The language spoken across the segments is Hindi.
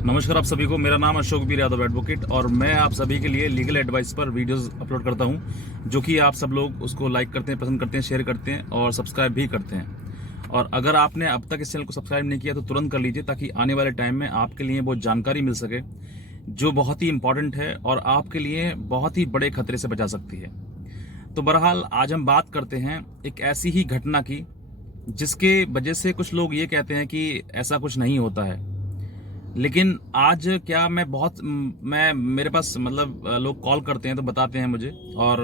नमस्कार आप सभी को। मेरा नाम अशोक बीर यादव एडवोकेट और मैं आप सभी के लिए लीगल एडवाइस पर वीडियोस अपलोड करता हूं, जो कि आप सब लोग उसको लाइक करते हैं, पसंद करते हैं, शेयर करते हैं और सब्सक्राइब भी करते हैं। और अगर आपने अब तक इस चैनल को सब्सक्राइब नहीं किया तो तुरंत कर लीजिए, ताकि आने वाले टाइम में आपके लिए वो जानकारी मिल सके जो बहुत ही इंपॉर्टेंट है और आपके लिए बहुत ही बड़े खतरे से बचा सकती है। तो बहरहाल आज हम बात करते हैं एक ऐसी ही घटना की जिसके वजह से कुछ लोग ये कहते हैं कि ऐसा कुछ नहीं होता है। लेकिन आज क्या मैं मेरे पास मतलब लोग कॉल करते हैं तो बताते हैं मुझे, और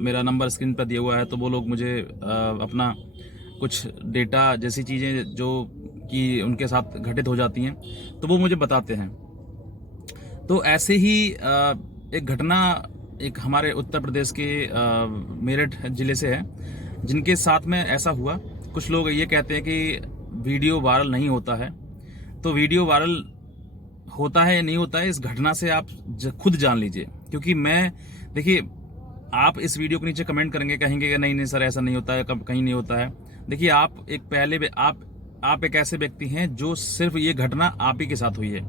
मेरा नंबर स्क्रीन पर दिया हुआ है, तो वो लोग मुझे अपना कुछ डेटा जैसी चीज़ें जो कि उनके साथ घटित हो जाती हैं तो वो मुझे बताते हैं। तो ऐसे ही एक घटना एक हमारे उत्तर प्रदेश के मेरठ जिले से है, जिनके साथ में ऐसा हुआ। कुछ लोग ये कहते हैं कि वीडियो वायरल नहीं होता है, तो वीडियो वायरल होता है या नहीं होता है, इस घटना से आप खुद जान लीजिए। क्योंकि देखिए, आप इस वीडियो के नीचे कमेंट करेंगे, कहेंगे कि नहीं नहीं सर ऐसा नहीं होता है, कब कहीं नहीं होता है। देखिए, आप एक ऐसे व्यक्ति हैं जो सिर्फ ये घटना आप ही के साथ हुई है,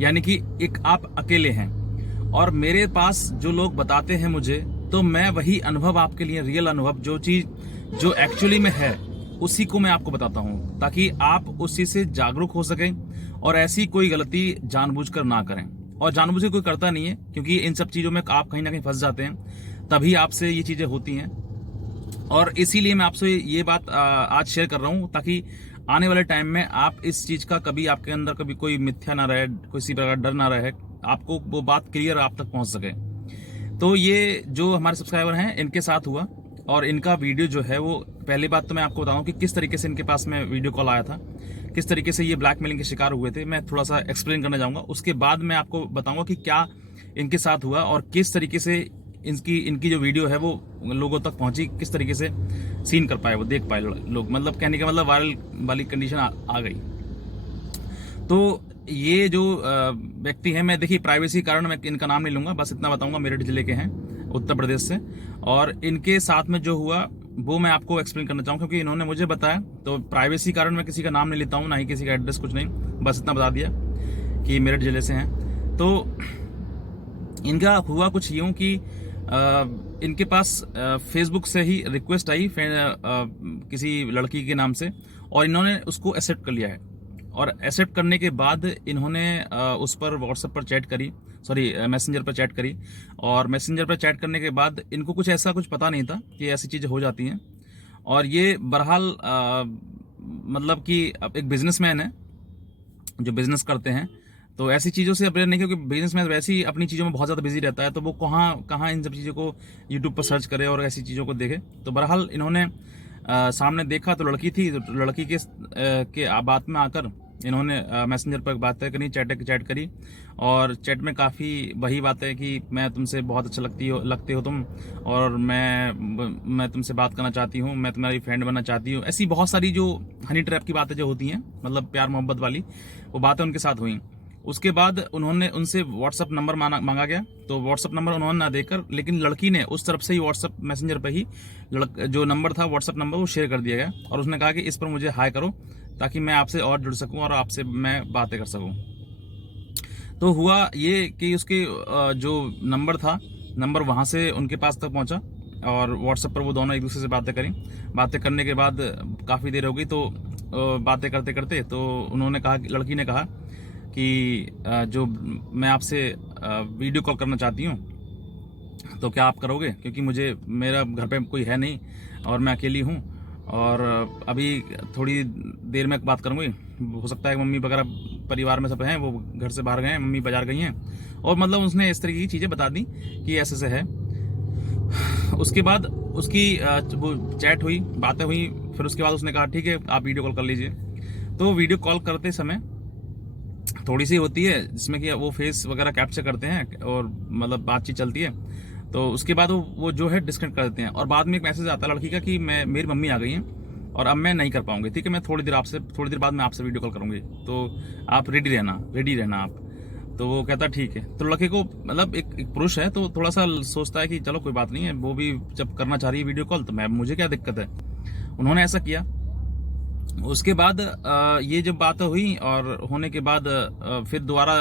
यानी कि एक आप अकेले हैं। और मेरे पास जो लोग बताते हैं मुझे, तो मैं वही अनुभव आपके लिए, रियल अनुभव, जो चीज जो एक्चुअली में है उसी को मैं आपको बताता हूं, ताकि आप उस चीज से जागरूक हो सकें और ऐसी कोई गलती जानबूझकर ना करें। और जानबूझ के कोई करता नहीं है, क्योंकि इन सब चीजों में आप कहीं ना कहीं फंस जाते हैं, तभी आपसे ये चीजें होती हैं। और इसीलिए मैं आपसे ये बात आज शेयर कर रहा हूं, ताकि आने वाले टाइम में आप इस चीज का कभी आपके अंदर कभी कोई मिथ्या ना रहे, किसी प्रकार डर ना रहे, आपको वो बात क्लियर आप तक पहुंच सके। तो ये जो हमारे सब्सक्राइबर हैं इनके साथ हुआ, और इनका वीडियो जो है वो, पहली बात तो मैं आपको बताऊं कि किस तरीके से इनके पास में वीडियो कॉल आया था, किस तरीके से ये ब्लैकमेलिंग के शिकार हुए थे, मैं थोड़ा सा एक्सप्लेन करना चाहूंगा। उसके बाद मैं आपको बताऊंगा कि क्या इनके साथ हुआ और किस तरीके से इनकी जो वीडियो है वो लोगों तक पहुंची, किस तरीके से सीन कर पाए, वो देख पाए लोग। मतलब कहने का मतलब वायरल वाली कंडीशन आ गई। तो ये जो व्यक्ति है, मैं देखिए प्राइवेसी कारण मैं इनका नाम नहीं लूंगा, बस इतना बताऊंगा मेरठ जिले के हैं, उत्तर प्रदेश से। और इनके साथ में जो हुआ वो मैं आपको एक्सप्लेन करना चाहूँ, क्योंकि इन्होंने मुझे बताया। तो प्राइवेसी कारण मैं किसी का नाम नहीं लेता हूँ, ना ही किसी का एड्रेस, कुछ नहीं, बस इतना बता दिया कि मेरठ जिले से हैं। तो इनका हुआ कुछ यूं कि इनके पास फेसबुक से ही रिक्वेस्ट आई किसी लड़की के नाम से, और इन्होंने उसको एक्सेप्ट कर लिया है। और एक्सेप्ट करने के बाद इन्होंने उस पर व्हाट्सएप पर चैट करी, सॉरी मैसेंजर पर चैट करी। और मैसेंजर पर चैट करने के बाद इनको कुछ पता नहीं था कि ऐसी चीज़ें हो जाती हैं। और ये बहरहाल मतलब कि एक बिजनेसमैन है जो बिजनेस करते हैं, तो ऐसी चीज़ों से अपडेट नहीं, क्योंकि बिजनेसमैन वैसे ही अपनी चीज़ों में बहुत ज़्यादा बिजी रहता है, तो वो कहाँ इन सब चीज़ों को यूट्यूब पर सर्च करे और ऐसी चीज़ों को देखे। तो बहरहाल इन्होंने सामने देखा तो लड़की थी, तो लड़की के बात में आकर इन्होंने मैसेंजर पर बातें करी, चैट करी। और चैट में काफ़ी वही बातें कि मैं तुमसे बहुत अच्छा लगते हो तुम, और मैं तुमसे बात करना चाहती हूँ, मैं तुम्हारी फ्रेंड बनना चाहती हूँ। ऐसी बहुत सारी जो हनी ट्रैप की बातें जो होती हैं, मतलब प्यार मोहब्बत वाली, वो बातें उनके साथ हुई। उसके बाद उनसे व्हाट्सअप नंबर मांगा गया, तो व्हाट्सअप नंबर उन्होंने ना देकर, लेकिन लड़की ने उस तरफ से ही व्हाट्सअप मैसेंजर पर ही जो नंबर था, व्हाट्सअप नंबर, वो शेयर कर दिया गया। और उसने कहा कि इस पर मुझे हाई करो, ताकि मैं आपसे और जुड़ सकूं और आपसे मैं बातें कर सकूं। तो हुआ ये कि उसके जो नंबर था, नंबर वहां से उनके पास तक पहुंचा, और व्हाट्सएप पर वो दोनों एक दूसरे से बातें करी। बातें करने के बाद काफ़ी देर हो गई, तो बातें करते करते तो लड़की ने कहा कि जो मैं आपसे वीडियो कॉल करना चाहती हूँ, तो क्या आप करोगे, क्योंकि मेरा घर पे कोई है नहीं और मैं अकेली हूँ, और अभी थोड़ी देर में बात करूँगी। हो सकता है मम्मी वगैरह परिवार में सब हैं, वो घर से बाहर गए हैं, मम्मी बाजार गई हैं, और मतलब उसने इस तरीके की चीज़ें बता दी कि ऐसे से है। उसके बाद उसकी वो चैट हुई, बातें हुई, फिर उसके बाद उसने कहा ठीक है आप वीडियो कॉल कर लीजिए। तो वीडियो कॉल करते समय थोड़ी सी होती है जिसमें कि वो फेस वगैरह कैप्चर करते हैं और मतलब बातचीत चलती है। तो उसके बाद वो जो है डिस्कनेक्ट कर देते हैं, और बाद में एक मैसेज आता है लड़की का कि मेरी मम्मी आ गई हैं और अब मैं नहीं कर पाऊंगी, ठीक है, मैं थोड़ी देर बाद मैं आपसे वीडियो कॉल करूंगी, तो आप रेडी रहना आप। तो वो कहता ठीक है। तो लड़के को मतलब एक पुरुष है, तो थोड़ा सा सोचता है कि चलो कोई बात नहीं है, वो भी जब करना चाह रही है वीडियो कॉल, तो मुझे क्या दिक्कत है। उन्होंने ऐसा किया। उसके बाद ये जब बात हुई और होने के बाद फिर दोबारा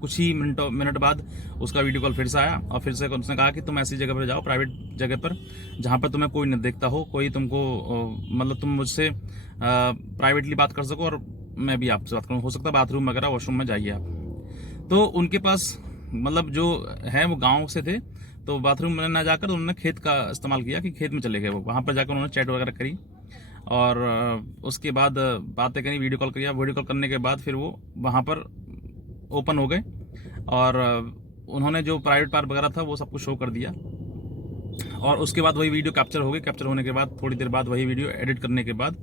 कुछ ही मिनट बाद उसका वीडियो कॉल फिर से आया और फिर से उसने कहा कि तुम ऐसी जगह पर जाओ, प्राइवेट जगह पर जहाँ पर तुम्हें कोई नहीं देखता हो, कोई तुमको मतलब तुम मुझसे प्राइवेटली बात कर सको और मैं भी आपसे बात करूँ, हो सकता है बाथरूम वगैरह वॉशरूम में जाइए आप। तो उनके पास मतलब जो है वो गाँव से थे, तो बाथरूम में ना जाकर उन्होंने खेत का इस्तेमाल किया कि खेत में चले गए, वो वहाँ पर जाकर उन्होंने चैट वगैरह करी और उसके बाद बातें करी, वीडियो कॉल किया। वीडियो कॉल करने के बाद फिर वो वहाँ पर ओपन हो गए और उन्होंने जो प्राइवेट पार्ट वगैरह था वो सब कुछ शो कर दिया और उसके बाद वही वीडियो कैप्चर हो गई। कैप्चर होने के बाद थोड़ी देर बाद वही वीडियो एडिट करने के बाद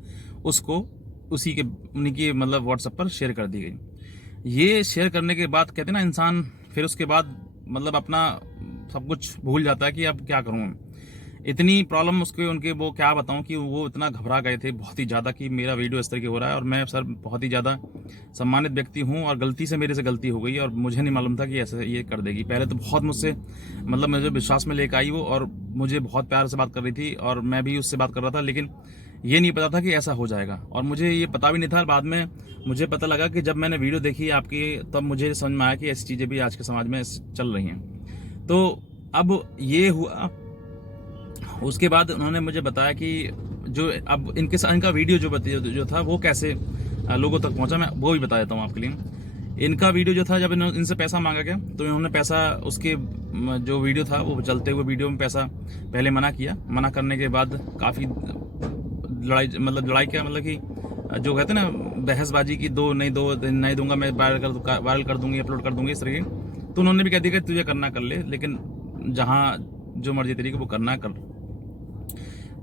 उसको उसी के उन्हीं के मतलब व्हाट्सएप पर शेयर कर दी गई। ये शेयर करने के बाद कहते हैं ना इंसान फिर उसके बाद मतलब अपना सब कुछ भूल जाता है कि अब क्या करूँ। इतनी प्रॉब्लम उसके उनके वो क्या बताऊं कि वो इतना घबरा गए थे बहुत ही ज़्यादा कि मेरा वीडियो इस तरीके हो रहा है और मैं सर बहुत ही ज़्यादा सम्मानित व्यक्ति हूं और गलती से मेरे से गलती हो गई और मुझे नहीं मालूम था कि ऐसे ये कर देगी। पहले तो बहुत मुझसे मतलब मुझे विश्वास में लेकर आई वो और मुझे बहुत प्यार से बात कर रही थी और मैं भी उससे बात कर रहा था, लेकिन ये नहीं पता था कि ऐसा हो जाएगा और मुझे ये पता भी नहीं था। बाद में मुझे पता लगा कि जब मैंने वीडियो देखी आपकी तब मुझे समझ में आया कि ऐसी चीज़ें भी आज के समाज में चल रही हैं। तो अब ये हुआ, उसके बाद उन्होंने मुझे बताया कि जो अब इनका वीडियो जो था वो कैसे लोगों तक पहुंचा, मैं वो भी बता देता हूँ आपके लिए। इनका वीडियो जो था जब इनसे पैसा मांगा गया तो इन्होंने पैसा उसके जो वीडियो था वो चलते हुए वीडियो में पैसा पहले मना किया। मना करने के बाद काफ़ी लड़ाई क्या मतलब कि जो कहते हैं ना बहसबाजी की, दो नहीं दूंगा मैं, वायरल कर दूंगी, अपलोड कर दूंगी इस तरीके। तो उन्होंने भी कह दिया कि तुझे करना कर ले, लेकिन जहाँ जो मर्जी तरीके वो करना कर।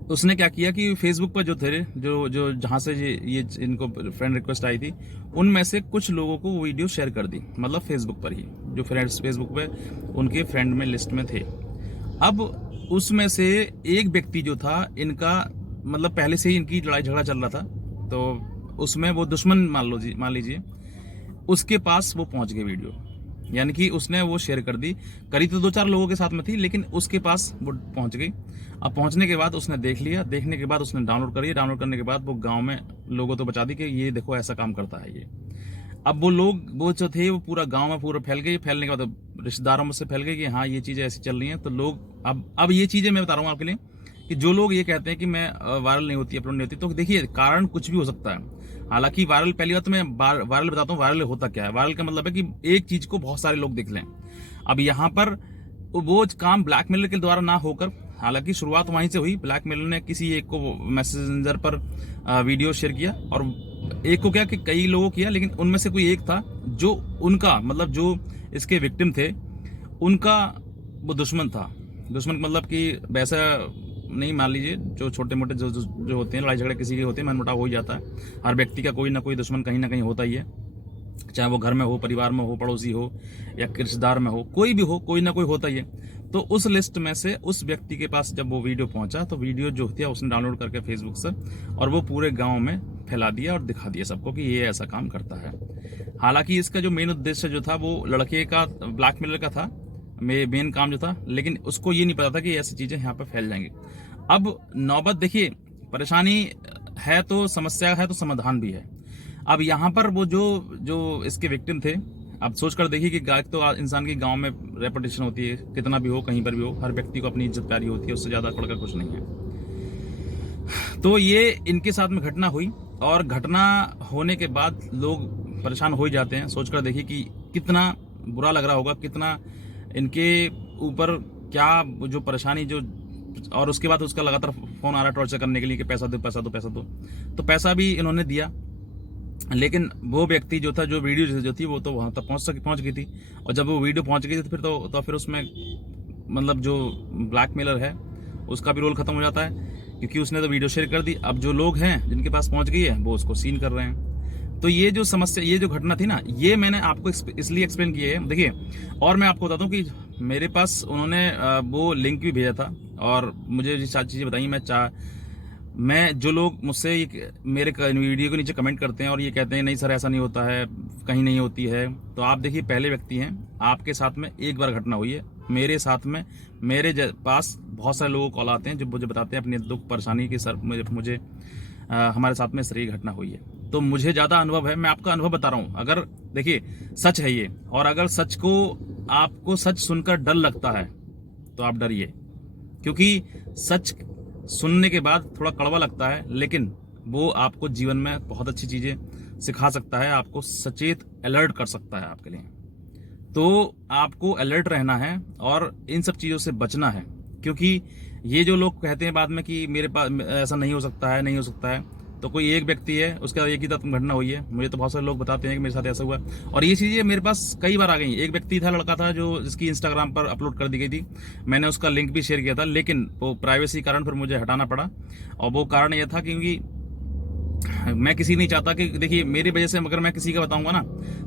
उसने क्या किया कि फेसबुक पर जो थे जो जहाँ से ये इनको फ्रेंड रिक्वेस्ट आई थी उनमें से कुछ लोगों को वो वीडियो शेयर कर दी, मतलब फेसबुक पर ही जो फ्रेंड्स फेसबुक पे उनके फ्रेंड में लिस्ट में थे। अब उसमें से एक व्यक्ति जो था इनका मतलब पहले से ही इनकी लड़ाई झगड़ा चल रहा था, तो उसमें वो दुश्मन मान लीजिए उसके पास वो पहुंच गए वीडियो, यानी कि उसने वो शेयर कर दी। करी तो 2-4 लोगों के साथ में थी लेकिन उसके पास वो पहुंच गई। अब पहुंचने के बाद उसने देख लिया, देखने के बाद उसने डाउनलोड करी, डाउनलोड करने के बाद वो गांव में लोगों तो बता दी कि ये देखो ऐसा काम करता है ये। अब वो लोग वो जो थे वो पूरा गांव में पूरा फैल गए, फैलने के बाद रिश्तेदारों में से फैल गए कि हाँ ये चीज़ें ऐसी चल रही हैं। तो लोग अब ये चीज़ें मैं बता रहा हूँ आपके लिए कि जो लोग ये कहते हैं कि मैं वायरल नहीं होती, अपलोड नहीं होती, तो देखिए कारण कुछ भी हो सकता है। हालांकि वायरल, पहली बात तो मैं वायरल बताता हूँ वायरल होता क्या है। वायरल का मतलब है कि एक चीज को बहुत सारे लोग देख लें। अब यहाँ पर वो काम ब्लैकमेलर के द्वारा ना होकर, हालांकि शुरुआत वहीं से हुई, ब्लैकमेलर ने किसी एक को मैसेंजर पर वीडियो शेयर किया और एक को क्या कि कई लोगों किया, लेकिन उनमें से कोई एक था जो उनका मतलब जो इसके विक्टिम थे उनका वो दुश्मन था। दुश्मन मतलब कि वैसा नहीं, मान लीजिए जो छोटे मोटे जो होते हैं, लड़ाई झगड़े किसी के होते हैं, मनमुटाव हो ही जाता है। हर व्यक्ति का कोई ना कोई दुश्मन कहीं ना कहीं होता ही है, चाहे वो घर में हो, परिवार में हो, पड़ोसी हो या रिश्तेदार में हो, कोई भी हो, कोई ना कोई होता ही है। तो उस लिस्ट में से उस व्यक्ति के पास जब वो वीडियो पहुंचा तो वीडियो जो थी उसने डाउनलोड करके फेसबुक से और वो पूरे गाँव में फैला दिया और दिखा दिया सबको कि ये ऐसा काम करता है। हालांकि इसका जो मेन उद्देश्य जो था वो लड़के का ब्लैकमेलर का था, मेन काम जो था, लेकिन उसको ये नहीं पता था कि ऐसी चीजें यहाँ पर फैल जाएंगी। अब नौबत देखिए, परेशानी है तो समस्या है तो समाधान भी है। अब यहाँ पर वो जो इसके विक्टिम थे, अब सोच कर देखिए कि गाय तो इंसान की गांव में रेपुटेशन होती है, कितना भी हो कहीं पर भी हो, हर व्यक्ति को अपनी इज्जत प्यारी होती है, उससे ज्यादा बढ़कर कुछ नहीं है। तो ये इनके साथ में घटना हुई और घटना होने के बाद लोग परेशान हो ही जाते हैं। सोचकर देखिए कि कितना बुरा लग रहा होगा, कितना इनके ऊपर क्या जो परेशानी जो, और उसके बाद उसका लगातार फोन आ रहा टॉर्चर करने के लिए कि पैसा दो पैसा दो पैसा दो। तो पैसा भी इन्होंने दिया, लेकिन वो व्यक्ति जो था, जो वीडियो जो थी वो तो वहां तक पहुंच गई थी। और जब वो वीडियो पहुंच गई तो फिर उसमें मतलब जो ब्लैकमेलर है उसका भी रोल खत्म हो जाता है, क्योंकि उसने तो वीडियो शेयर कर दी। अब जो लोग हैं जिनके पास पहुंच गई है वो उसको सीन कर रहे हैं। तो ये जो समस्या, ये जो घटना थी ना, ये मैंने आपको इसलिए एक्सप्लेन की है। देखिए, और मैं आपको बताता हूँ कि मेरे पास उन्होंने वो लिंक भी भेजा था और मुझे ये सारी चीज़ें बताई। मैं जो लोग मुझसे मेरे वीडियो के नीचे कमेंट करते हैं और ये कहते हैं नहीं सर ऐसा नहीं होता है, कहीं नहीं होती है, तो आप देखिए पहले व्यक्ति हैं, आपके साथ में एक बार घटना हुई है, मेरे साथ में मेरे पास बहुत सारे लोग कॉल आते हैं जो मुझे बताते हैं अपनी दुख परेशानी की, सर मुझे हमारे साथ में इस तरह की घटना हुई है। तो मुझे ज़्यादा अनुभव है, मैं आपका अनुभव बता रहा हूँ। अगर देखिए सच है ये, और अगर सच को आपको सच सुनकर डर लगता है तो आप डरिए, क्योंकि सच सुनने के बाद थोड़ा कड़वा लगता है, लेकिन वो आपको जीवन में बहुत अच्छी चीज़ें सिखा सकता है, आपको सचेत अलर्ट कर सकता है आपके लिए। तो आपको अलर्ट रहना है और इन सब चीज़ों से बचना है, क्योंकि ये जो लोग कहते हैं बाद में कि मेरे पास ऐसा नहीं हो सकता है, नहीं हो सकता है, तो कोई एक व्यक्ति है उसके साथ एक ही तरह घटना हुई है। मुझे तो बहुत सारे लोग बताते हैं कि मेरे साथ ऐसा हुआ, और ये चीज़ें मेरे पास कई बार आ गई। एक व्यक्ति था, लड़का था, जो जिसकी इंस्टाग्राम पर अपलोड कर दी गई थी, मैंने उसका लिंक भी शेयर किया था, लेकिन वो प्राइवेसी कारण फिर मुझे हटाना पड़ा। और वो कारण यह था क्योंकि मैं किसी नहीं चाहता कि देखिए मेरी वजह से अगर मैं किसी का बताऊंगा ना,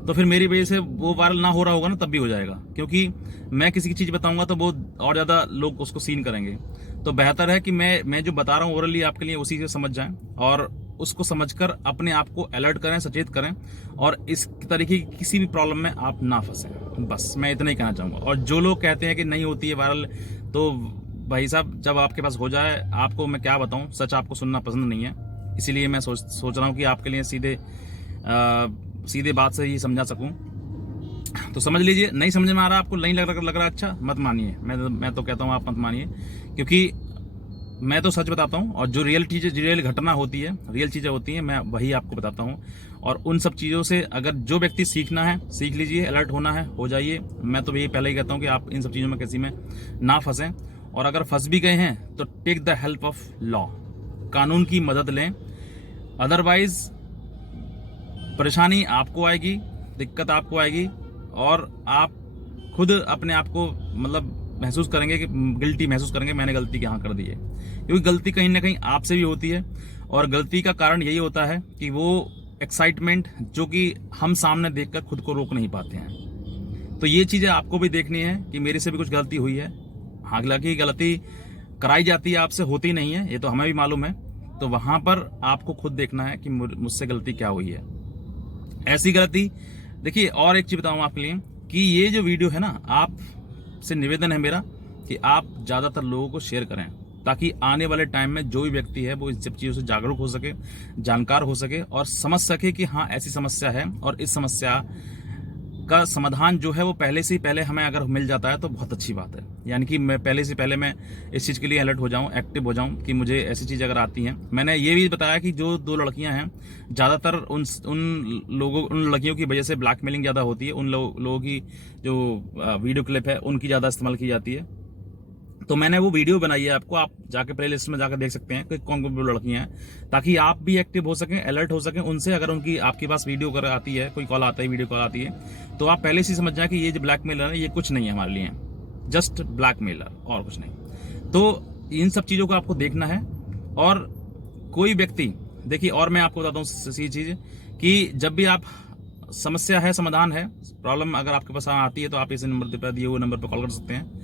तो फिर मेरी वजह से वो वायरल ना हो रहा होगा ना, तब भी हो जाएगा, क्योंकि मैं किसी की चीज़ बताऊंगा तो वो और ज़्यादा लोग उसको सीन करेंगे। तो बेहतर है कि मैं जो बता रहा हूँ ओरली आपके लिए उसी से समझ जाएं, और उसको समझकर अपने आप को अलर्ट करें, सचेत करें, और इस तरीके की किसी भी प्रॉब्लम में आप ना फंसें। बस मैं इतना ही कहना चाहूँगा। और जो लोग कहते हैं कि नहीं होती है वायरल, तो भाई साहब जब आपके पास हो जाए, आपको मैं क्या बताऊँ, सच आपको सुनना पसंद नहीं है। इसीलिए मैं सोच रहा हूँ कि आपके लिए सीधे बात से ही समझा सकूँ। तो समझ लीजिए, नहीं समझ में आ रहा आपको, नहीं लग रहा अच्छा, मत मानिए। मैं तो कहता हूँ आप मत मानिए, क्योंकि मैं तो सच बताता हूँ, और जो रियल घटना होती है, रियल चीज़ें होती हैं, मैं वही आपको बताता हूँ। और उन सब चीज़ों से अगर जो व्यक्ति सीखना है सीख लीजिए, अलर्ट होना है हो जाइए। मैं तो यही पहले ही कहता हूँ कि आप इन सब चीज़ों में किसी में ना फंसें, और अगर फंस भी गए हैं तो take the help of law, कानून की मदद लें। अदरवाइज परेशानी आपको आएगी, दिक्कत आपको आएगी, और आप खुद अपने आप को मतलब महसूस करेंगे कि गिल्टी महसूस करेंगे, मैंने गलती कहाँ कर दी है। क्योंकि गलती कहीं ना कहीं आपसे भी होती है, और गलती का कारण यही होता है कि वो एक्साइटमेंट जो कि हम सामने देखकर खुद को रोक नहीं पाते हैं। तो ये चीज़ें आपको भी देखनी है कि मेरे से भी कुछ गलती हुई है। हालांकि गलती कराई जाती है, आपसे होती नहीं है, ये तो हमें भी मालूम है। तो वहां पर आपको खुद देखना है कि मुझसे गलती क्या हुई है। ऐसी गलती देखिए, और एक चीज बताऊं आपके लिए कि ये जो वीडियो है ना, आप से निवेदन है मेरा कि आप ज्यादातर लोगों को शेयर करें, ताकि आने वाले टाइम में जो भी व्यक्ति है वो इन सब चीजों से जागरूक हो सके, जानकार हो सके, और समझ सके कि हाँ ऐसी समस्या है, और इस समस्या का समाधान जो है वो पहले हमें अगर मिल जाता है तो बहुत अच्छी बात है। यानी कि मैं पहले इस चीज़ के लिए अलर्ट हो जाऊं, एक्टिव हो जाऊं कि मुझे ऐसी चीज़ अगर आती हैं। मैंने ये भी बताया कि जो 2 लड़कियां हैं, ज़्यादातर उन लड़कियों की वजह से ब्लैकमेलिंग ज़्यादा होती है। उन लोगों की जो वीडियो क्लिप है उनकी ज़्यादा इस्तेमाल की जाती है। तो मैंने वो वीडियो बनाई है, आपको आप जाके प्ले लिस्ट में जाकर देख सकते हैं कि कौन कौन लड़कियां हैं, ताकि आप भी एक्टिव हो सकें, अलर्ट हो सकें उनसे। अगर उनकी आपके पास वीडियो कर आती है, कोई कॉल आता है, वीडियो कॉल आती है, तो आप पहले से समझ जाए कि ये जो ब्लैकमेलर है ये कुछ नहीं है हमारे लिए, जस्ट ब्लैकमेलर और कुछ नहीं। तो इन सब चीज़ों को आपको देखना है। और कोई व्यक्ति देखिए, और मैं आपको बताता हूँ सी चीज़ कि जब भी आप समस्या है, समाधान है, प्रॉब्लम अगर आपके पास आती है तो आप इस नंबर पर दिए हुए नंबर पर कॉल कर सकते हैं।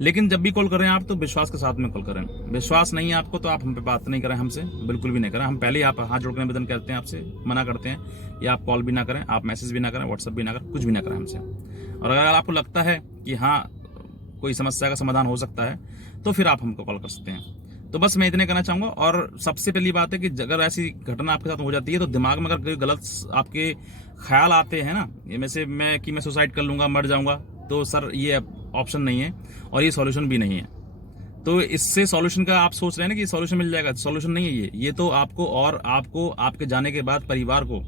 लेकिन जब भी कॉल करें आप तो विश्वास के साथ में कॉल करें। विश्वास नहीं है आपको तो आप हम पे बात नहीं करें, हमसे बिल्कुल भी नहीं करें। हम पहले ही आप हाथ जोड़कर निवेदन करते हैं, आपसे मना करते हैं, या आप कॉल भी ना करें, आप मैसेज भी ना करें, व्हाट्सएप भी ना करें, कुछ भी ना करें हमसे। और अगर आपको लगता है कि हाँ कोई समस्या का समाधान हो सकता है तो फिर आप हमको कॉल कर सकते हैं। तो बस मैं इतने कहना चाहूँगा। और सबसे पहली बात है कि अगर ऐसी घटना आपके साथ हो जाती है तो दिमाग में अगर कोई गलत आपके ख्याल आते हैं ना, मैं सुसाइड कर लूँगा, मर जाऊँगा, तो सर ये ऑप्शन नहीं है और ये सॉल्यूशन भी नहीं है। तो इससे सॉल्यूशन का आप सोच रहे हैं ना कि सॉल्यूशन मिल जाएगा, सॉल्यूशन नहीं है ये तो आपको और आपके जाने के बाद परिवार को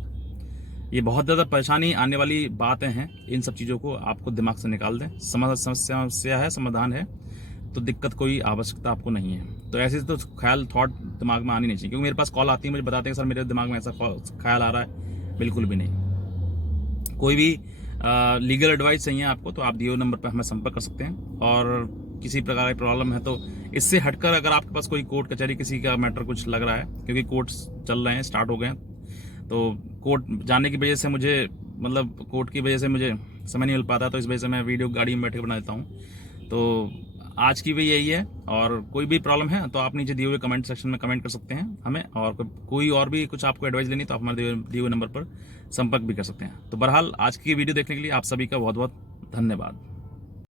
ये बहुत ज़्यादा परेशानी आने वाली बातें हैं। इन सब चीज़ों को आपको दिमाग से निकाल दें। समस्या है, समाधान है, तो दिक्कत कोई आवश्यकता आपको नहीं है। तो ऐसे तो ख्याल थॉट दिमाग में आनी नहीं चाहिए। क्योंकि मेरे पास कॉल आती है, मुझे बताते हैं सर मेरे दिमाग में ऐसा ख्याल आ रहा है, बिल्कुल भी नहीं। कोई भी लीगल एडवाइस चाहिए आपको तो आप दिए हुए नंबर पर हमें संपर्क कर सकते हैं। और किसी प्रकार की प्रॉब्लम है तो इससे हटकर अगर आपके पास कोई कोर्ट कचहरी किसी का मैटर कुछ लग रहा है, क्योंकि कोर्ट्स चल रहे हैं, स्टार्ट हो गए हैं, तो कोर्ट जाने की वजह से मुझे कोर्ट की वजह से मुझे समय नहीं मिल पाता, तो इस वजह से मैं वीडियो गाड़ी में बैठ के बना देता हूँ। तो आज की भी यही है। और कोई भी प्रॉब्लम है तो आप नीचे दिए हुए कमेंट सेक्शन में कमेंट कर सकते हैं हमें, और कोई और भी कुछ आपको एडवाइस लेनी तो आप हमारे दिए हुए नंबर पर संपर्क भी कर सकते हैं। तो बहरहाल आज की वीडियो देखने के लिए आप सभी का बहुत बहुत धन्यवाद।